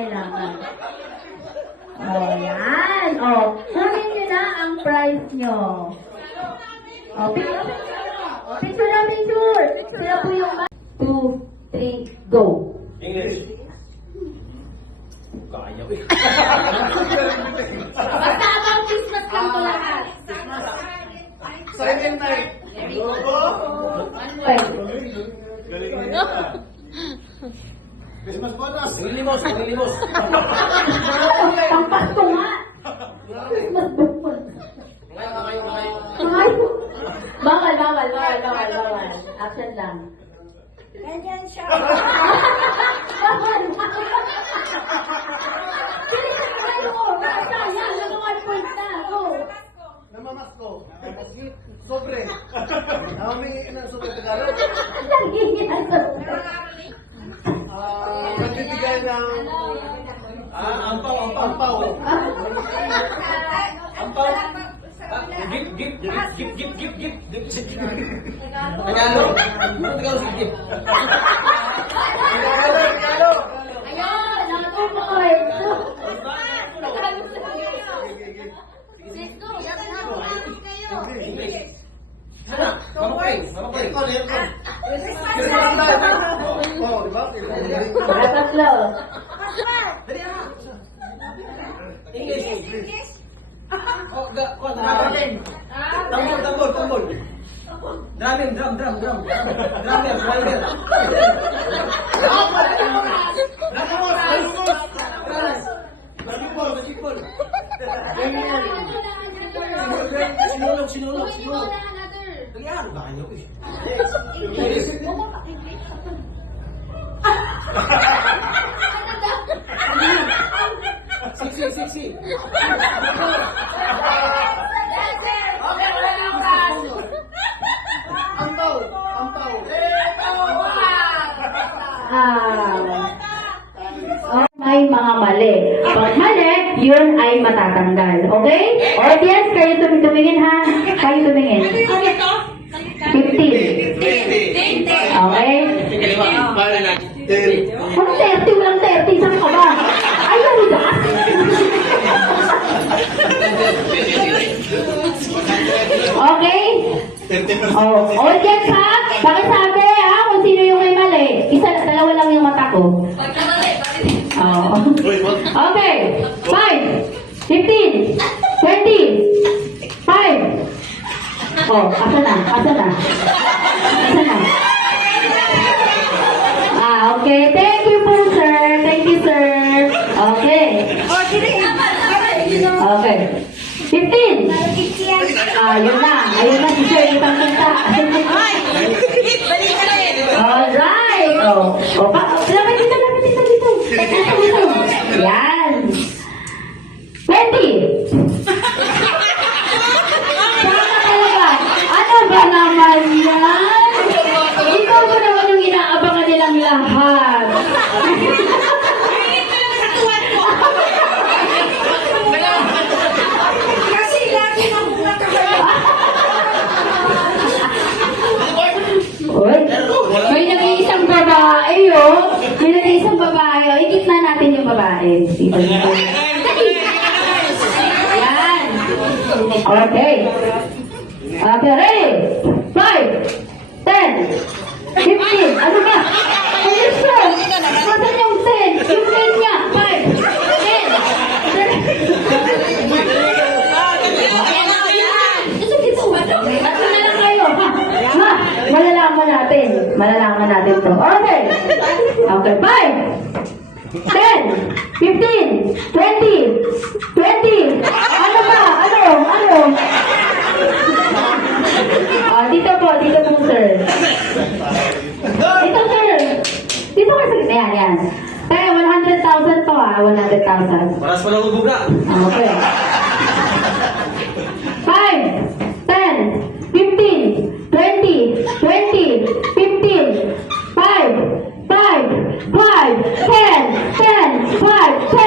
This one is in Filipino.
kailangan. Yan. Kunin nyo na ang prize nyo. Picture na picture. Sila po yung 2, 3, go. English. Kaya ko. Basta about Christmas lang po lahat. Silent night. Galing mo. Christmas bonus. Limos. Ang pasto nga. Christmas bonus. Bawal. Action lang. Nandyan siya. Bawal. Bilisan mo kayo. Nakasayang. Nag-1 point na. Go. Namamas ko. Sobre. Humingi ng sobre Tagalog. Lagi niya. Nagbibigay ng ampaw. Gift. Tagalog. Gift. Tagalog. Ayun. Nakatuloy. Tatlo. Tambol. Drum. Rider. Sipol. Sinulog. Kaya ba kayo eh? Siksi. Ampaw. May mga mali. Pag mali, yun ay matatanggal. Okay? Audience, kayo tumingin ha. Kayo tumingin. 15. Okay? Walang 30. Saan ka ba? Ayaw ba? Okay? Audience ha? Pakisabi ha kung sino yung may mali. Dalawa lang yung mata ko. Okay. 5, 15, 20, 5. Asa na? Okay. Thank you po, sir. Okay. Okay. 15. Ayun na si sir. Kitang-kita. Alright. Lapit dito. Yan. 20. Saka talaga. Ano ba naman yan? Ikaw ba naman yung inaabangan nilang lahat? Kasi lagi na muna ka. May nag-iisang babae, Ikit na natin yung babae. Dito. Yan. Okay. Ready? 5, 10, 15. Ano ba? Ayun siya. Masan yung 10? Yung 10 niya. 5, 10. Tatlo na lang kayo. Malalaman natin to. Okay. 5, 10, 15, 20. Ano ba? Ano? Dito po, sir. Dito ka, sir. Yan. Kaya 100,000 to 100,000. Maras pa lang ubog na. Okay. 5, 10, 15, 20, 15, 5, 10, 10, 5, 10.